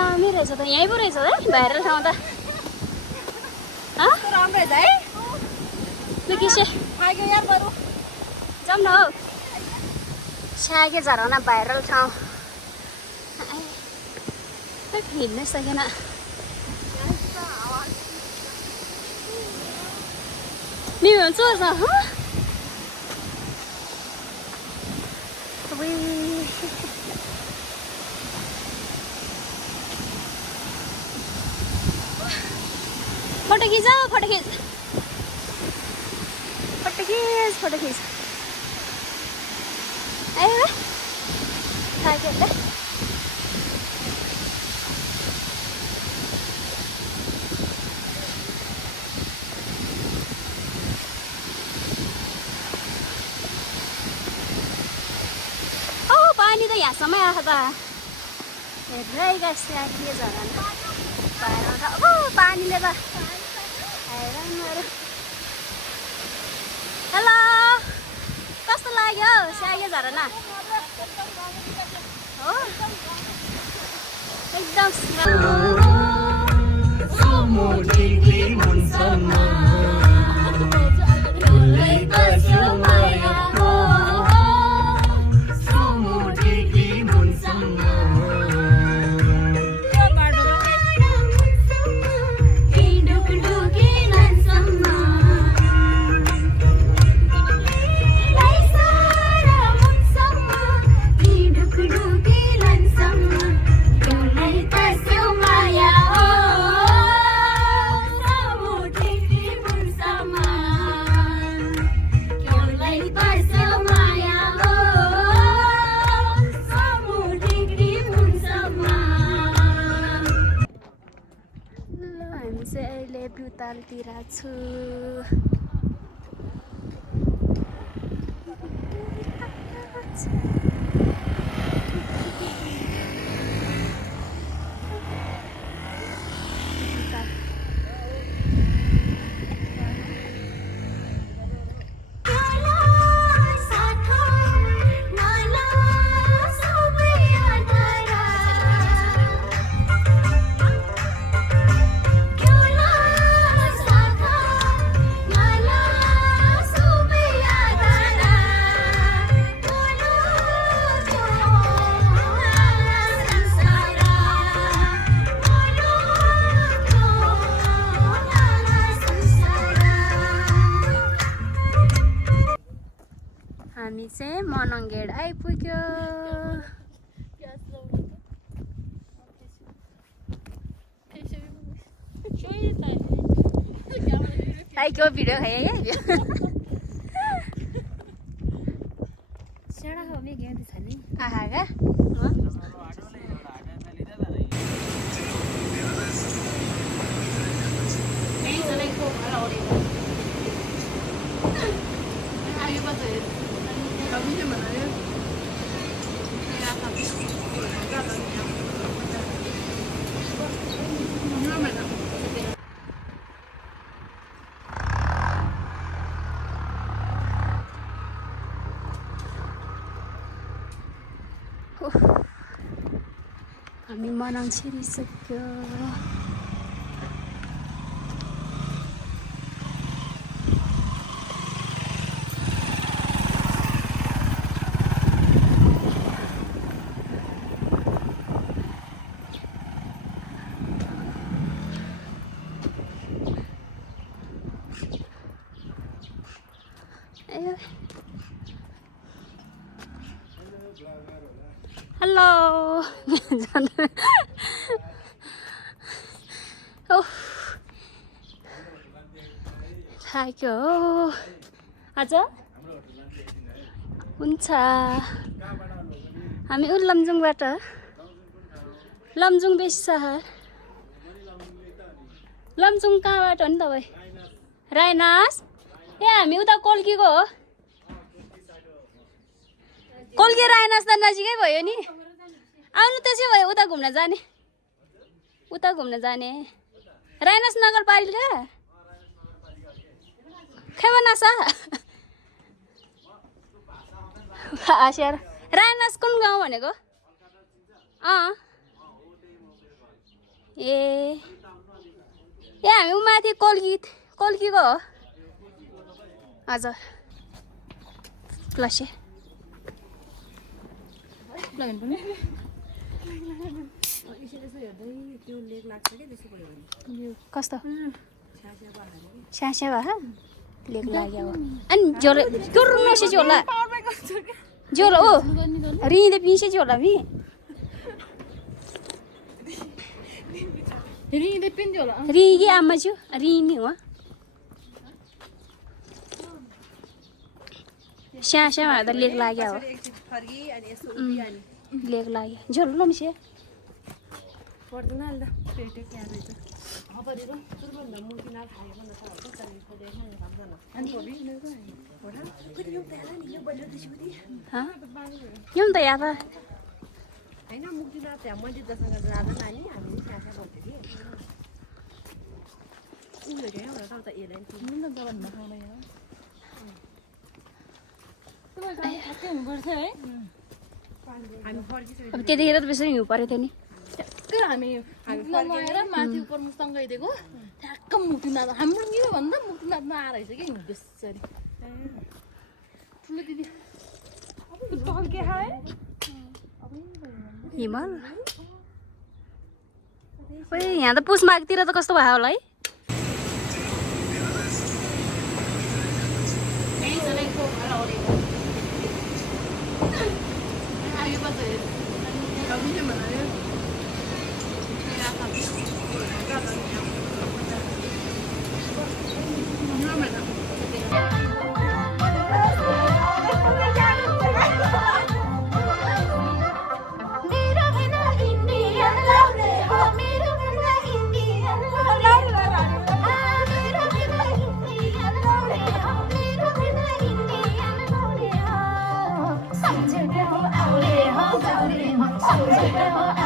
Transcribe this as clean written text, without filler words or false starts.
दामी रहेछ त यहीँ पो रहेछ है भाइरल ठाउँ त राम्रो रहेछ है किसे आगे यहाँ बरु जाऊँ न हौ स्यागे झरना भाइरल ठाउँ हिँड्नै सकेन निमे चोर छ फोटो खिच फोटो खिच फोटो खिच फोटो खिच ए थाक्यो त पानी त यहाँसम्म आएको त हेर्दै गाइसला के झरना भाइरल त पानीले त हैरान गऱ्यो हेलो कस्तो लाग्यो स्यागे झरना हो एकदम अहिले ब्युतालतिर छु हामी चाहिँ मनङ्गेड आइपुग्यो आइक्यो भिडियो खाए है आहा क्या हामी मनाङ छिरिसक्यो हेलो थाक्यो आज हुन्छ हामी लमजुङबाट लमजुङ बेसी सहर लमजुङ कहाँबाट हो नि तपाईँ राइनास ए हामी उता कोल्कीको हो कोल्की राइनास त नजिकै भयो नि आउनु त्यसै भयो उता घुम्न जाने राइनास नगरपालिका खेवनासा राइनास कुन गाउँ भनेको ए हामी माथि कल्कीको हो हजुर प्लस कस्तो स्यास्या भए लेक लाग्यो अनि ज्वरो मेसेज होला ज्वरो ओ रिँदै पिसेछ होला भि रिँगी आमा छु रिँगी हो स्यास्या भए त लेक लाग्यो हो लेक लाग्यो ज्वरो ल मिसे पर्दैन अहिले त पेटै क्या रहेछ हपरिरो सुरुभन्दा मुर्तिना खायो भने त हल्का शरीर को देखा नि भन्छ अनि भोलि होला कति लोग तयार नि यो बल्यो त्यसपछि ह यो त या त हैन मुर्तिना त्यहाँ मैले जसँग जाँदा नानी हामी स्यास्या गर्थ्यो कि उयो गयो होला त एलाइन तिमी न गरम नखाउन यहाँ तपाईँ ठ्याक्कै हुनुपर्छ है हामी फर्किसकेको अब त्यतिखेर त बेसरी हिउँ परेको थियो नि हामी नआएर माथि उपर मुस्ताङ गइदिएको ठ्याक्क मुक्तिनाथ हाम्रो नि भन्दा मुक्तिनाथमा आएर रहेछ कि बेसरी ठुलो दिदी के खाए हिमाल ओइ यहाँ त पुस माघतिर त कस्तो भयो होला है Samjhe ho aure ho gaure ho samjhe ho